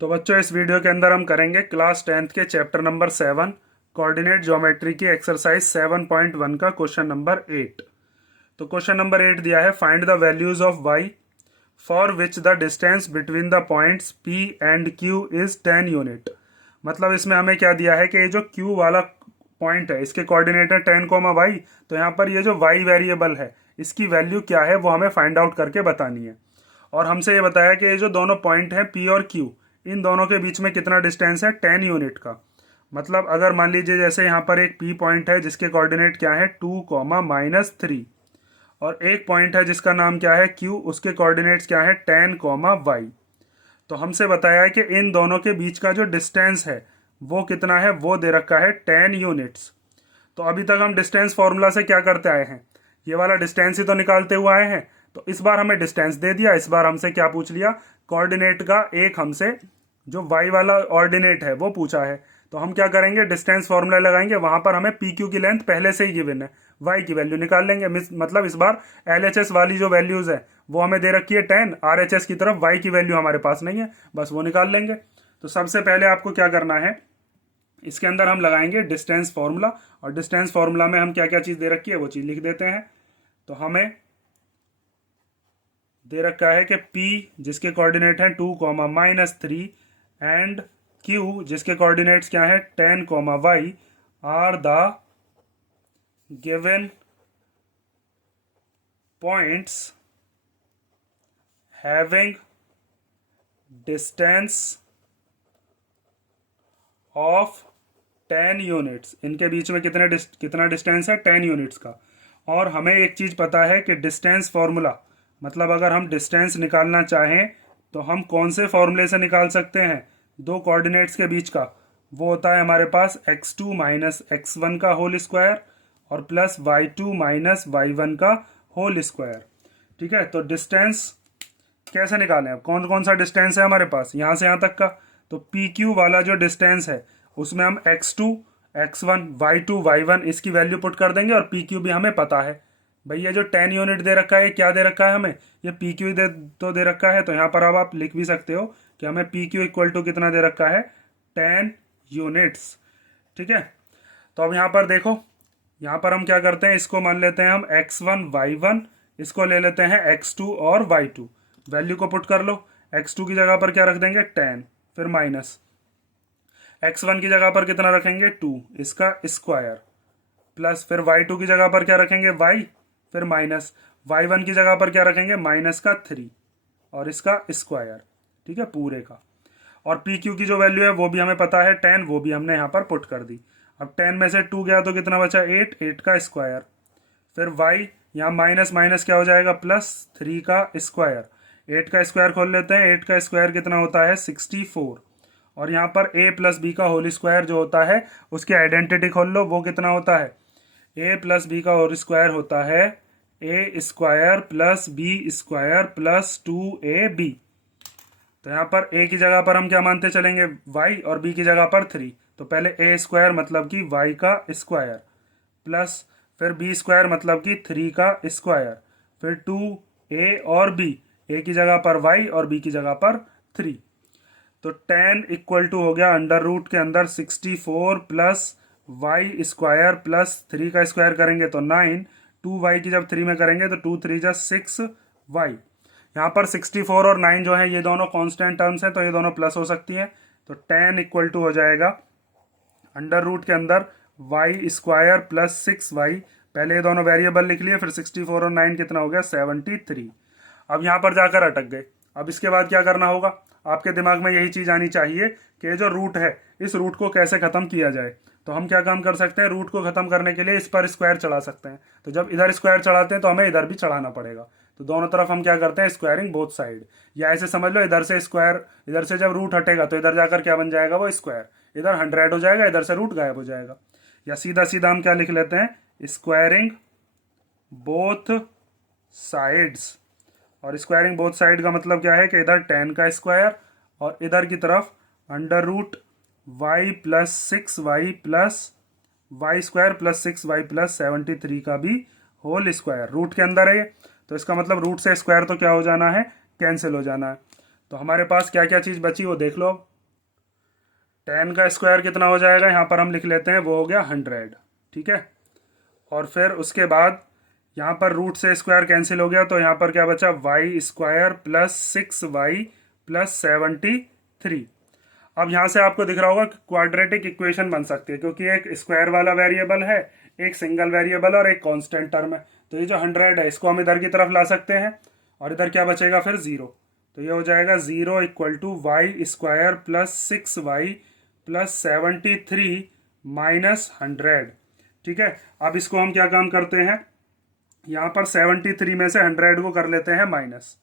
तो बच्चों इस वीडियो के अंदर हम करेंगे क्लास 10th के चैप्टर नंबर 7 कोऑर्डिनेट ज्योमेट्री की एक्सरसाइज 7.1 का क्वेश्चन नंबर 8। तो क्वेश्चन नंबर 8 दिया है find the values of y for which the distance between the points p and q is 10 unit. मतलब इसमें हमें क्या दिया है कि ये जो q वाला पॉइंट है इसके कोऑर्डिनेट है 10, y। तो यहाँ पर ये जो y वेरिएबल है इसकी वैल्यू क्या है वो हमें फाइंड आउट करके बतानी है। और हमसे ये बताया कि ये जो दोनों पॉइंट हैं p और q, इन दोनों के बीच में कितना डिस्टेंस है 10 यूनिट का। मतलब अगर मान लीजिए जैसे यहाँ पर एक p पॉइंट है जिसके कोऑर्डिनेट क्या है 2, -3 और एक पॉइंट है जिसका नाम क्या है q, उसके कोऑर्डिनेट्स क्या है 10, y। तो हमसे बताया है कि इन दोनों के बीच का जो डिस्टेंस है वो कितना है, वो दे रखा है 10 यूनिट्स। तो अभी तक हम डिस्टेंस फॉर्मूला से क्या करते आए हैं, ये वाला डिस्टेंस ही तो निकालते हुए आए हैं। तो इस बार हमें डिस्टेंस दे दिया, इस बार हमसे क्या पूछ लिया, कोऑर्डिनेट का एक हमसे जो y वाला ऑर्डिनेट है वो पूछा है। तो हम क्या करेंगे, डिस्टेंस फॉर्मूला लगाएंगे, वहां पर हमें पी क्यू की लेंथ पहले से ही गिवन है, y की वैल्यू निकाल लेंगे। मतलब इस बार LHS वाली जो वैल्यूज है वो हमें दे रखी है 10, RHS की तरफ y की वैल्यू हमारे पास नहीं है, बस वो निकाल लेंगे। तो सबसे पहले आपको क्या करना है, इसके अंदर हम लगाएंगे डिस्टेंस फॉर्मूला, और डिस्टेंस फॉर्मूला में हम क्या क्या चीज दे रखी है वो चीज लिख देते हैं। तो हमें दे रखा है कि p जिसके कोऑर्डिनेट हैं 2, -3 एंड q जिसके कोऑर्डिनेट्स क्या है 10, y are the given points having distance of 10 units. इनके बीच में कितना डिस्टेंस है 10 यूनिट्स का। और हमें एक चीज पता है कि डिस्टेंस फॉर्मूला, मतलब अगर हम डिस्टेंस निकालना चाहें तो हम कौन से फॉर्मूले से निकाल सकते हैं, दो कोऑर्डिनेट्स के बीच का। वो होता है हमारे पास x2 - x1 का होल स्क्वायर और प्लस y2 - y1 का होल स्क्वायर। ठीक है, तो डिस्टेंस कैसे निकालें, अब कौन कौन सा डिस्टेंस है हमारे पास यहाँ से यहाँ तक का। तो पी क्यू वाला जो डिस्टेंस है उसमें हम x2, x1, y2, y1 इसकी वैल्यू पुट कर देंगे, और पी क्यू भी हमें पता है। भैया जो 10 यूनिट दे रखा है क्या दे रखा है हमें, ये पी क्यू दे रखा है। तो यहाँ पर अब आप लिख भी सकते हो कि हमें पी क्यू इक्वल टू कितना दे रखा है 10 यूनिट्स। ठीक है, तो अब यहाँ पर देखो, यहाँ पर हम क्या करते हैं, इसको मान लेते हैं हम x1, y1, इसको ले लेते हैं x2 और y2। वैल्यू को पुट कर लो, x2 की जगह पर क्या रख देंगे 10, फिर माइनस x1 की जगह पर कितना रखेंगे 2, इसका स्क्वायर, प्लस फिर y2 की जगह पर क्या रखेंगे y, फिर माइनस y1 की जगह पर क्या रखेंगे माइनस का 3 और इसका स्क्वायर। ठीक है, पूरे का। और पी क्यू की जो वैल्यू है वो भी हमें पता है 10, वो भी हमने यहाँ पर पुट कर दी। अब 10 में से 2 गया तो कितना बचा 8, 8 का स्क्वायर, फिर y यहाँ माइनस माइनस क्या हो जाएगा प्लस 3 का स्क्वायर। 8 का स्क्वायर खोल लेते हैं, 8 का स्क्वायर कितना होता है 64। और यहाँ पर a प्लस बी का होल स्क्वायर जो होता है उसकी आइडेंटिटी खोल लो, वो कितना होता है a प्लस बी का होल स्क्वायर होता है a square plus b square plus 2ab। तो यहाँ पर a की जगह पर हम क्या मानते चलेंगे y, और b की जगह पर 3। तो पहले a स्क्वायर मतलब कि y का स्क्वायर, प्लस फिर b स्क्वायर मतलब कि 3 का स्क्वायर, फिर 2a और b, a की जगह पर y और b की जगह पर 3। तो 10 इक्वल टू हो गया अंडर रूट के अंदर 64 प्लस y स्क्वायर प्लस 3 का स्क्वायर करेंगे तो 9, 2y की जब 3 में करेंगे तो 2 3 जा 6y। यहाँ पर 64 और 9 जो है ये दोनों कांस्टेंट टर्म्स हैं तो ये दोनों प्लस हो सकती हैं। तो 10 इक्वल टू हो जाएगा अंडर रूट के अंदर y स्क्वायर प्लस 6y। पहले ये दोनों वेरिएबल लिख लिए, फिर 64 और 9 कितना हो गया 73। अब यहाँ पर जाकर अटक गए। अब इसके बाद क्या करना होगा, आपके दिमाग में यही चीज आनी चाहिए कि ये जो रूट है इस रूट को कैसे खत्म किया जाए। तो हम क्या काम कर सकते हैं, रूट को खत्म करने के लिए इस पर स्क्वायर चढ़ा सकते हैं। तो जब इधर स्क्वायर चढ़ाते हैं तो हमें इधर भी चढ़ाना पड़ेगा। तो दोनों तरफ हम क्या करते हैं स्क्वायरिंग बोथ साइड, या ऐसे समझ लो इधर से स्क्वायर, इधर से जब रूट हटेगा तो इधर जाकर क्या बन जाएगा वो स्क्वायर, इधर 100 हो जाएगा, इधर से रूट गायब हो जाएगा। या सीधा सीधा हम क्या लिख लेते हैं स्क्वायरिंग बोथ साइड्स। और स्क्वायरिंग बोथ साइड का मतलब क्या है कि इधर 10 का स्क्वायर और इधर की तरफ under root y plus 6y plus y square plus 6y plus 73 का भी होल स्क्वायर। रूट के अंदर है, तो इसका मतलब रूट से स्क्वायर तो क्या हो जाना है कैंसिल हो जाना है। तो हमारे पास क्या क्या चीज़ बची वो देख लो। 10 का स्क्वायर कितना हो जाएगा, यहाँ पर हम लिख लेते हैं, वो हो गया 100। ठीक है, और फिर उसके बाद यहाँ पर रूट से स्क्वायर कैंसिल हो गया, तो यहाँ पर क्या बचा, Y square plus 6y plus 73। अब यहाँ से आपको दिख रहा होगा कि क्वाड्रेटिक इक्वेशन बन सकती है, क्योंकि एक स्क्वायर वाला वेरिएबल है, एक सिंगल वेरिएबल और एक कांस्टेंट टर्म है। तो ये जो 100 है इसको हम इधर की तरफ ला सकते हैं, और इधर क्या बचेगा फिर 0। तो ये हो जाएगा 0 equal to y square plus 6y plus 73 minus 100। ठीक है, अब इसको हम क्या काम करते हैं, यहाँ पर 73 में से 100 को कर लेते हैं माइनस।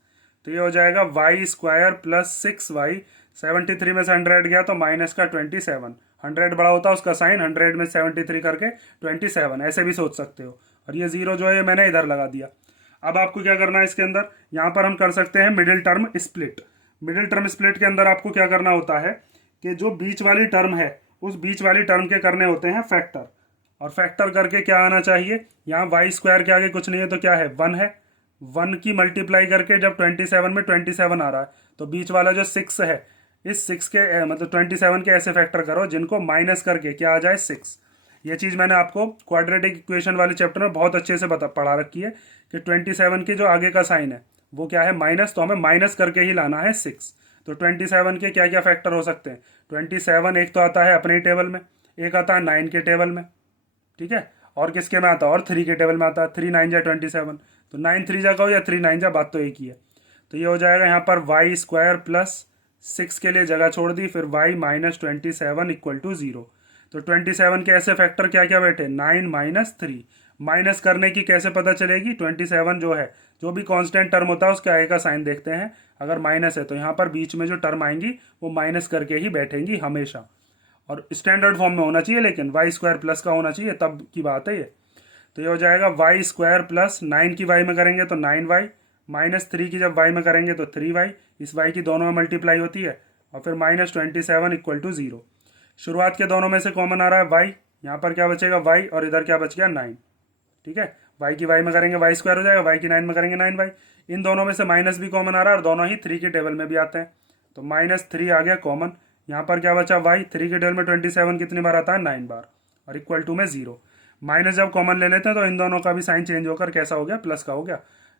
तो ये हो जाएगा वाई स्क्वायर प्लस 6y, 73 में से 100 गया तो माइनस का 27। 100 बड़ा होता है उसका साइन, 100 में 73 करके 27, ऐसे भी सोच सकते हो। और ये 0 जो है मैंने इधर लगा दिया। अब आपको क्या करना है इसके अंदर, यहाँ पर हम कर सकते हैं middle term split. Middle term split के अंदर आपको क्या करना होता है कि जो बीच वाली टर्म है उस बीच वाली टर्म के करने होते हैं फैक्टर, और फैक्टर करके क्या आना चाहिए, यहाँ वाई स्क्वायर के आगे कुछ नहीं है तो क्या है, 1 है। 1 की मल्टीप्लाई करके जब 27 में 27 आ रहा है तो बीच वाला जो 6 है, इस 6 के मतलब 27 के ऐसे फैक्टर करो जिनको माइनस करके क्या आ जाए, 6। ये चीज़ मैंने आपको क्वाड्रेटिक इक्वेशन वाले चैप्टर में बहुत अच्छे से पढ़ा रखी है कि 27 के जो आगे का साइन है वो क्या है, माइनस, तो हमें माइनस करके ही लाना है 6। तो 27 के क्या क्या फैक्टर हो सकते हैं, 27 एक तो आता है अपने टेबल में, एक आता है 9 के टेबल में। ठीक है, और किसके में आता है, और 3 के टेबल में आता है। 3 9 जा 27, तो 9 3 जा कहो या 3 9 जा, बात तो एक ही है। तो ये हो जाएगा यहाँ पर वाई स्क्वायर प्लस 6 के लिए जगह छोड़ दी, फिर वाई माइनस 27 इक्वल टू 0। तो 27 के ऐसे फैक्टर क्या क्या बैठे, 9 माइनस 3। माइनस करने की कैसे पता चलेगी, 27 जो है, जो भी कांस्टेंट टर्म होता है उसके आगे का साइन देखते हैं, अगर माइनस है तो यहाँ पर बीच में जो टर्म आएंगी वो माइनस करके ही बैठेंगी हमेशा, और स्टैंडर्ड फॉर्म में होना चाहिए, लेकिन वाई स्क्वायर प्लस का होना चाहिए, तब की बात है ये। तो ये हो जाएगा वाई स्क्वायर प्लस 9 की वाई में करेंगे तो 9y, माइनस 3 की जब वाई में करेंगे तो 3y, इस वाई की दोनों में मल्टीप्लाई होती है, और फिर माइनस 27 इक्वल टू 0। शुरुआत के दोनों में से कॉमन आ रहा है y, यहाँ पर क्या बचेगा y, और इधर क्या बच गया 9। ठीक है, y की वाई में करेंगे वाई स्क्वायर हो जाएगा, y की 9 में करेंगे 9y। इन दोनों में से माइनस भी कॉमन आ रहा है और दोनों ही 3 के टेबल में भी आते हैं, तो माइनस 3 आ गया कॉमन। यहाँ पर क्या बचा y, 3 के टेबल में 27 कितनी बार आता है, 9 बार, और इक्वल टू में 0। माइनस जब कॉमन ले लेते हैं तो इन दोनों का भी साइन चेंज होकर कैसा हो गया, प्लस का हो गया।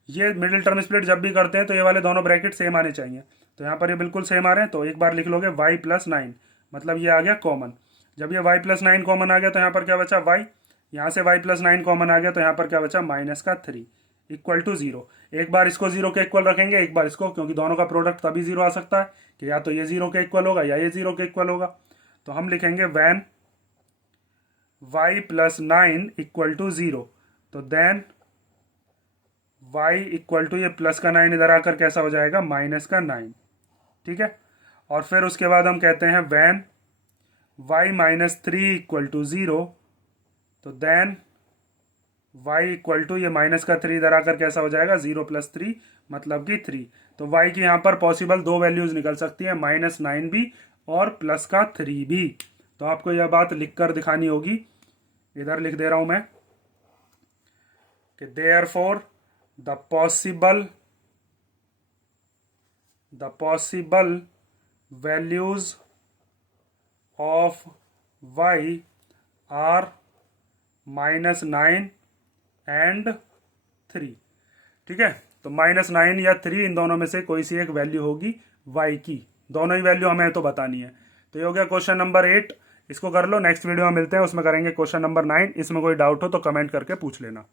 ये मिडिल टर्म स्प्लिट जब भी करते हैं तो ये वाले दोनों ब्रैकेट सेम आने चाहिए, तो यहाँ पर ये बिल्कुल सेम आ रहे हैं, तो एक बार लिख लोगे y प्लस 9, मतलब ये आ गया कॉमन। जब ये y प्लस 9 कॉमन आ गया तो यहाँ पर क्या बचा y, यहाँ से y प्लस 9 कॉमन आ गया तो यहाँ पर क्या बचा, माइनस का 3 इक्वल टू 0। एक बार इसको 0 के इक्वल रखेंगे, एक बार इसको, क्योंकि दोनों का प्रोडक्ट तभी 0 आ सकता है कि या तो ये 0 के इक्वल होगा या ये 0 के इक्वल होगा। तो हम लिखेंगे when y plus 9 equal to 0, तो देन y इक्वल टू ये प्लस का 9 इधर आकर कैसा हो जाएगा, माइनस का 9। ठीक है, और फिर उसके बाद हम कहते हैं when y minus 3 equal to 0, तो देन y इक्वल टू ये माइनस का 3 इधर आकर कैसा हो जाएगा, 0 प्लस 3 मतलब कि 3। तो y की यहाँ पर पॉसिबल दो वैल्यूज निकल सकती है, माइनस 9 भी और प्लस का 3 भी। तो आपको यह बात लिख कर दिखानी होगी, इधर लिख दे रहा हूं मैं कि therefore the possible values of y are -9 and 3। ठीक है, तो -9 या 3 इन दोनों में से कोई सी एक वैल्यू होगी y की, दोनों ही वैल्यू हमें तो बतानी है। तो ये हो गया क्वेश्चन नंबर 8, इसको कर लो। नेक्स्ट वीडियो में मिलते हैं, उसमें करेंगे क्वेश्चन नंबर 9। इसमें कोई डाउट हो तो कमेंट करके पूछ लेना।